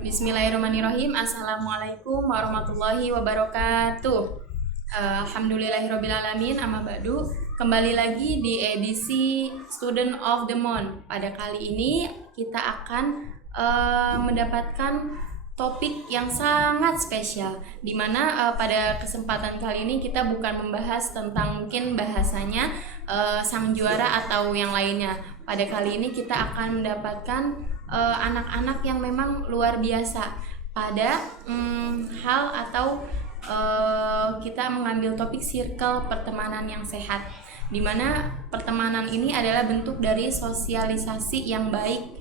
Bismillahirrahmanirrahim. Assalamualaikum warahmatullahi wabarakatuh. Alhamdulillahirrabbilalamin. Amma ba'du. Kembali lagi di edisi Student of the Month. Pada kali ini kita akan mendapatkan topik yang sangat spesial, dimana pada kesempatan kali ini kita bukan membahas tentang mungkin bahasanya sang juara atau yang lainnya. Pada kali ini kita akan mendapatkan anak-anak yang memang luar biasa pada hal atau kita mengambil topik circle pertemanan yang sehat, dimana pertemanan ini adalah bentuk dari sosialisasi yang baik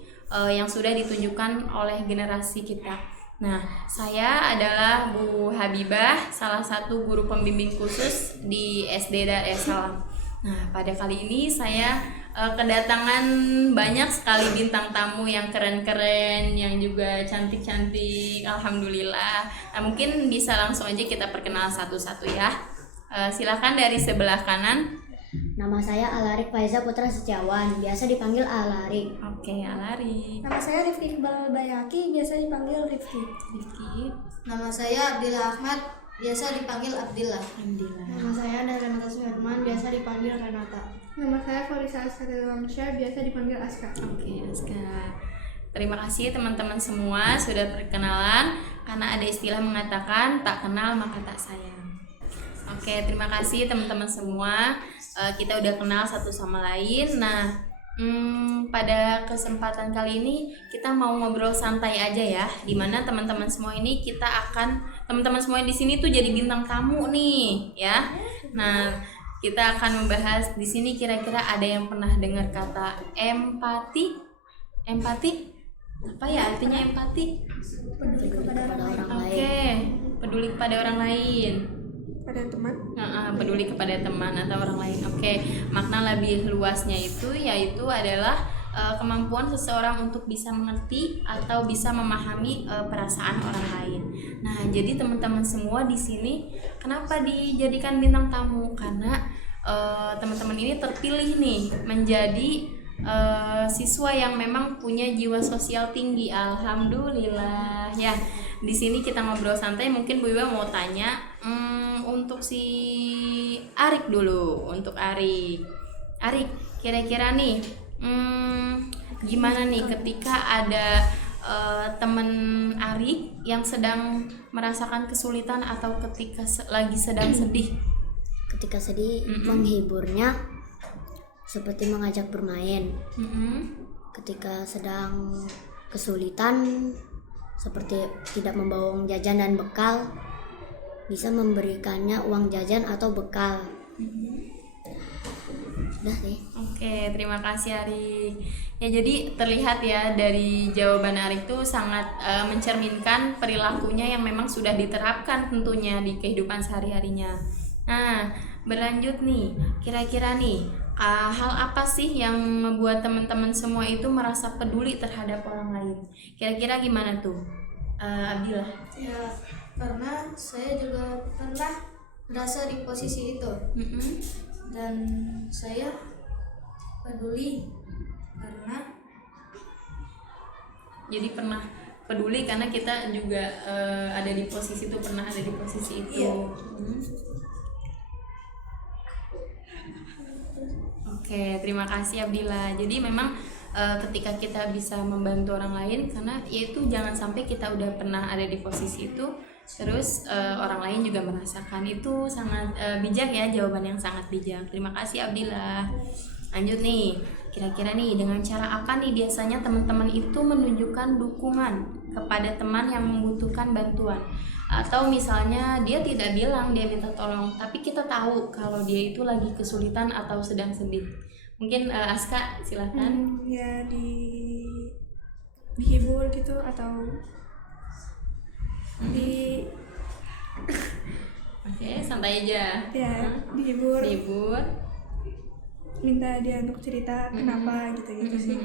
yang sudah ditunjukkan oleh generasi kita. Nah, saya adalah Bu Habibah, salah satu guru pembimbing khusus di SD Dar es Salam. Nah, pada kali ini saya kedatangan banyak sekali bintang tamu yang keren-keren, yang juga cantik-cantik, alhamdulillah. Nah, mungkin bisa langsung aja kita perkenal satu-satu ya. Silakan dari sebelah kanan. Nama saya Alarik Faiza Putra Setiawan, biasa dipanggil Alarik. Oke, Alarik. Nama saya Rifki Iqbal Bayaki, biasa dipanggil Rifki. Nama saya Abdillah Ahmad, biasa dipanggil Abdillah. Nama saya Renata Suherman, biasa dipanggil Renata. Nama saya Farisa Askarilhamsyah, biasa dipanggil Aska. Oke, Aska. Terima kasih teman-teman semua sudah perkenalan, karena ada istilah mengatakan tak kenal maka tak sayang. Oke, terima kasih teman-teman semua. Kita udah kenal satu sama lain. Nah, pada kesempatan kali ini kita mau ngobrol santai aja ya, dimana teman-teman semua ini teman-teman semua di sini tuh jadi bintang tamu nih ya. Nah, kita akan membahas di sini kira-kira ada yang pernah dengar kata empati? Empati? Apa ya artinya empati? Peduli kepada orang lain. Oke, peduli kepada orang lain. Pada teman. Peduli kepada teman atau orang lain. Oke, makna lebih luasnya itu yaitu adalah kemampuan seseorang untuk bisa mengerti atau bisa memahami perasaan orang lain. Nah, jadi teman-teman semua di sini kenapa dijadikan bintang tamu? Karena teman-teman ini terpilih nih menjadi siswa yang memang punya jiwa sosial tinggi. Alhamdulillah ya. Di sini kita ngobrol santai. Mungkin Bu Iwa mau tanya untuk si Arik dulu. Untuk Arik, kira-kira nih gimana nih ketika ada teman Arik yang sedang merasakan kesulitan atau ketika lagi sedang sedih? Ketika sedih, menghiburnya seperti mengajak bermain. Ketika sedang kesulitan, seperti tidak membawa uang jajan dan bekal, bisa memberikannya uang jajan atau bekal. Udah deh. Oke, terima kasih Arik. Ya, jadi terlihat ya dari jawaban Arik tuh sangat mencerminkan perilakunya yang memang sudah diterapkan tentunya di kehidupan sehari-harinya. Nah, berlanjut nih, kira-kira nih hal apa sih yang membuat teman-teman semua itu merasa peduli terhadap orang lain? Kira-kira gimana tuh, Abdillah? Ya, karena saya juga pernah merasa di posisi itu. Dan saya peduli karena jadi pernah peduli karena kita juga ada di posisi itu, pernah ada di posisi itu. Iya. Oke, terima kasih Abdillah. Jadi memang ketika kita bisa membantu orang lain, karena yaitu jangan sampai kita udah pernah ada di posisi itu terus orang lain juga merasakan. Itu sangat bijak ya, jawaban yang sangat bijak. Terima kasih Abdillah. Lanjut nih, kira-kira nih dengan cara apa nih biasanya teman-teman itu menunjukkan dukungan kepada teman yang membutuhkan bantuan? Atau misalnya dia tidak bilang dia minta tolong, tapi kita tahu kalau dia itu lagi kesulitan atau sedang sedih. Mungkin Aska silakan. Ya dihibur gitu atau Oke, santai aja. ya dihibur. Minta dia untuk cerita kenapa gitu sih.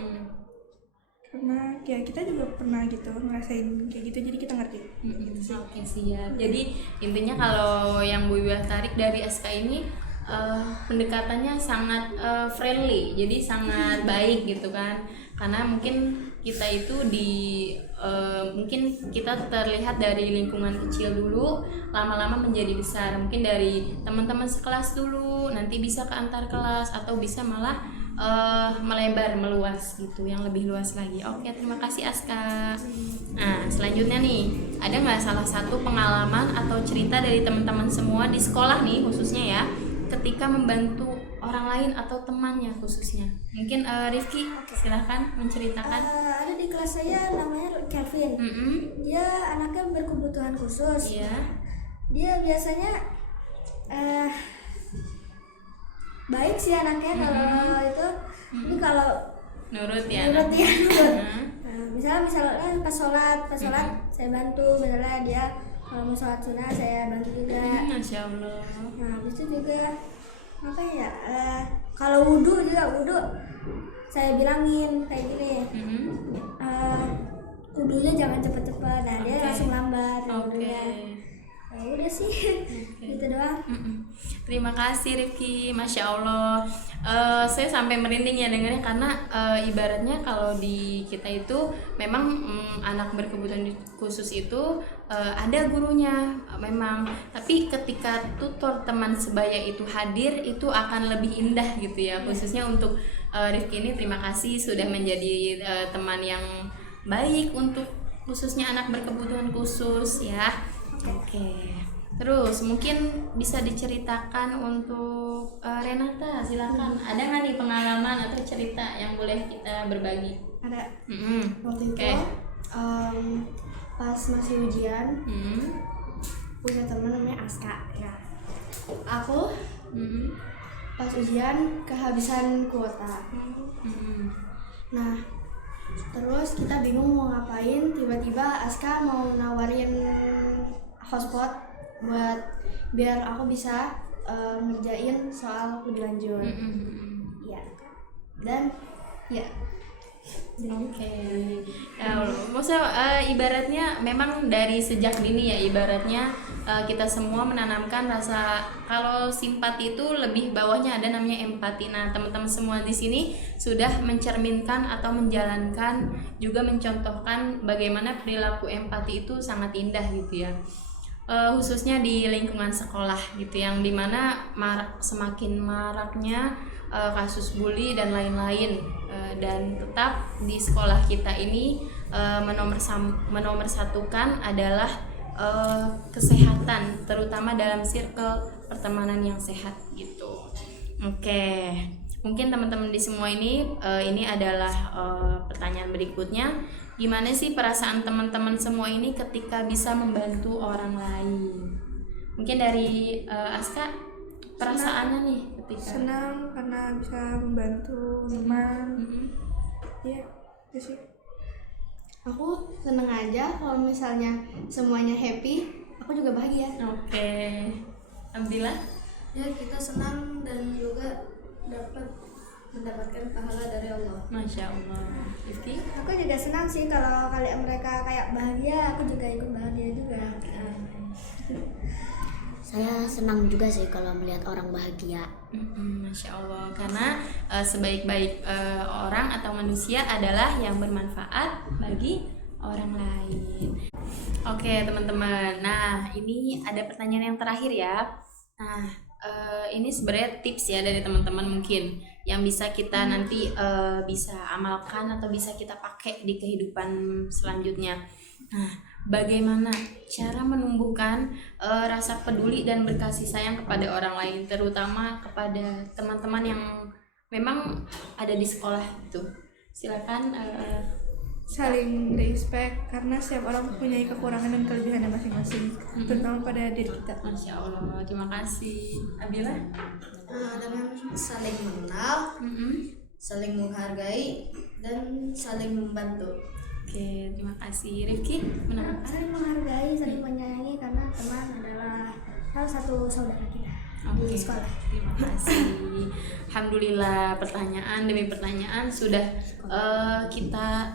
Karena ya kita juga pernah gitu ngerasain kayak gitu, jadi kita ngerti. Oke, siap. Jadi intinya kalau yang Bu Iwa tarik dari SK ini pendekatannya sangat friendly, jadi sangat baik gitu kan. Karena mungkin kita itu mungkin kita terlihat dari lingkungan kecil dulu, lama-lama menjadi besar. Mungkin dari teman-teman sekelas dulu, nanti bisa ke antar kelas atau bisa malah melebar, meluas gitu, yang lebih luas lagi. Oke, terima kasih Aska. Nah, selanjutnya nih, ada nggak salah satu pengalaman atau cerita dari teman-teman semua di sekolah nih khususnya ya, ketika membantu orang lain atau temannya khususnya? Mungkin Rifki, silahkan menceritakan. Ada di kelas saya namanya Kelvin. Dia anaknya berkebutuhan khusus. Iya. Dia biasanya baik sih anaknya kalau itu. Ini kalau Nurut ya. menurut dia nurut. Hmm. Misalnya pas sholat saya bantu. Misalnya dia kalau mau sholat sunnah saya bantu juga. Masya Allah. Nah, habis itu juga apa ya? Kalau wudhu saya bilangin kayak gini. Wudhunya jangan cepet-cepet. Nah, dia Oke. langsung lambat Oke. wudhunya. Ya udah sih. Gitu doang. Terima kasih Rifki, Masya Allah. Saya sampai merinding ya dengarnya, karena ibaratnya kalau di kita itu memang anak berkebutuhan khusus itu ada gurunya memang, tapi ketika tutor teman sebaya itu hadir, itu akan lebih indah gitu ya. Khususnya untuk Rifki ini, terima kasih sudah menjadi teman yang baik untuk khususnya anak berkebutuhan khusus ya. Oke. Terus mungkin bisa diceritakan untuk Renata, silakan. Ada nggak nih pengalaman atau cerita yang boleh kita berbagi? Ada. Oke. Waktu itu pas masih ujian punya teman namanya Aska ya. Aku pas ujian kehabisan kuota. Nah, terus kita bingung mau ngapain, tiba-tiba Aska mau nawarin hotspot buat biar aku bisa ngerjain soal lebih lanjut. Ya. Dan ya. Oke. Ya, maksudnya ibaratnya memang dari sejak dini ya, ibaratnya kita semua menanamkan rasa kalau simpati itu lebih bawahnya ada namanya empati. Nah, teman-teman semua di sini sudah mencerminkan atau menjalankan, juga mencontohkan bagaimana perilaku empati itu sangat indah gitu ya. Khususnya di lingkungan sekolah gitu, yang dimana semakin maraknya kasus bully dan lain-lain, dan tetap di sekolah kita ini menomorsatukan adalah kesehatan, terutama dalam circle pertemanan yang sehat gitu. Oke, mungkin teman-teman di semua ini adalah pertanyaan berikutnya. Gimana sih perasaan teman-teman semua ini ketika bisa membantu orang lain? Mungkin dari Aska, perasaannya nih ketika Senang karena bisa membantu teman. Iya, itu sih. Aku seneng aja kalau misalnya semuanya happy, aku juga bahagia. Oke. Alhamdulillah. Ya, kita senang dan juga dapat mendapatkan pahala dari Allah. Masya Allah. Rifki? Aku juga senang sih kalau kalian mereka kayak bahagia, aku juga ikut bahagia juga. Saya senang juga sih kalau melihat orang bahagia. Masya Allah, karena sebaik-baik orang atau manusia adalah yang bermanfaat bagi orang lain. Oke teman-teman, nah ini ada pertanyaan yang terakhir ya. Nah ini sebenarnya tips ya dari teman-teman mungkin yang bisa kita nanti bisa amalkan atau bisa kita pakai di kehidupan selanjutnya. Nah, bagaimana cara menumbuhkan rasa peduli dan berkasih sayang kepada orang lain, terutama kepada teman-teman yang memang ada di sekolah itu. Silakan. Saling respect karena setiap orang punya kekurangan dan kelebihannya masing-masing, terutama pada diri kita. Masya Allah, terima kasih. Abila? Dengan saling mengenal, saling menghargai, dan saling membantu. Oke, terima kasih. Rifki, menambahkan? Saling menghargai, saling menyayangi karena teman adalah salah satu saudara kita di sekolah. Terima kasih. Alhamdulillah, pertanyaan demi pertanyaan sudah kita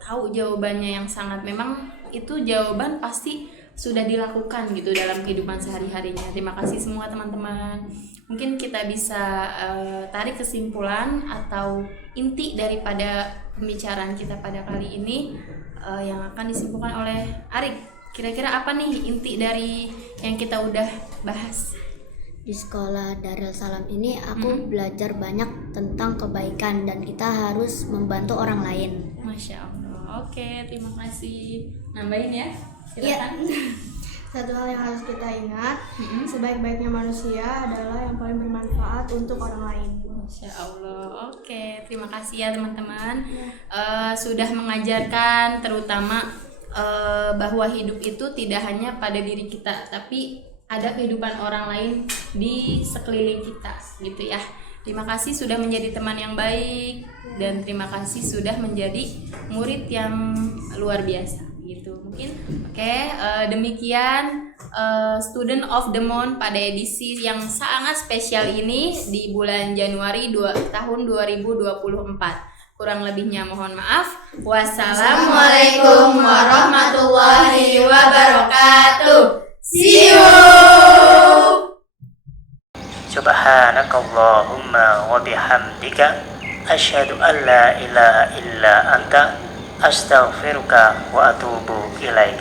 tahu jawabannya yang sangat, memang itu jawaban pasti sudah dilakukan gitu dalam kehidupan sehari-harinya. Terima kasih semua teman-teman. Mungkin kita bisa tarik kesimpulan atau inti daripada pembicaraan kita pada kali ini yang akan disimpulkan oleh Arik. Kira-kira apa nih inti dari yang kita udah bahas? Di sekolah Darul Salam ini aku belajar banyak tentang kebaikan dan kita harus membantu orang lain. Masya Allah. Oke, terima kasih. Nambahin ya. Iya. Silakan. Satu hal yang harus kita ingat, sebaik-baiknya manusia adalah yang paling bermanfaat untuk orang lain. Masya Allah. Oke, terima kasih ya teman-teman. Sudah mengajarkan terutama bahwa hidup itu tidak hanya pada diri kita, tapi ada kehidupan orang lain di sekeliling kita, gitu ya. Terima kasih sudah menjadi teman yang baik dan terima kasih sudah menjadi murid yang luar biasa, gitu. Mungkin demikian Student of the Month pada edisi yang sangat spesial ini di bulan Januari tahun 2024. Kurang lebihnya mohon maaf. Wassalamualaikum warahmatullahi wabarakatuh. See you. Subhanakallahumma wa bihamdika asyhadu an la ilaha illa anta astaghfiruka wa atubu ilaik.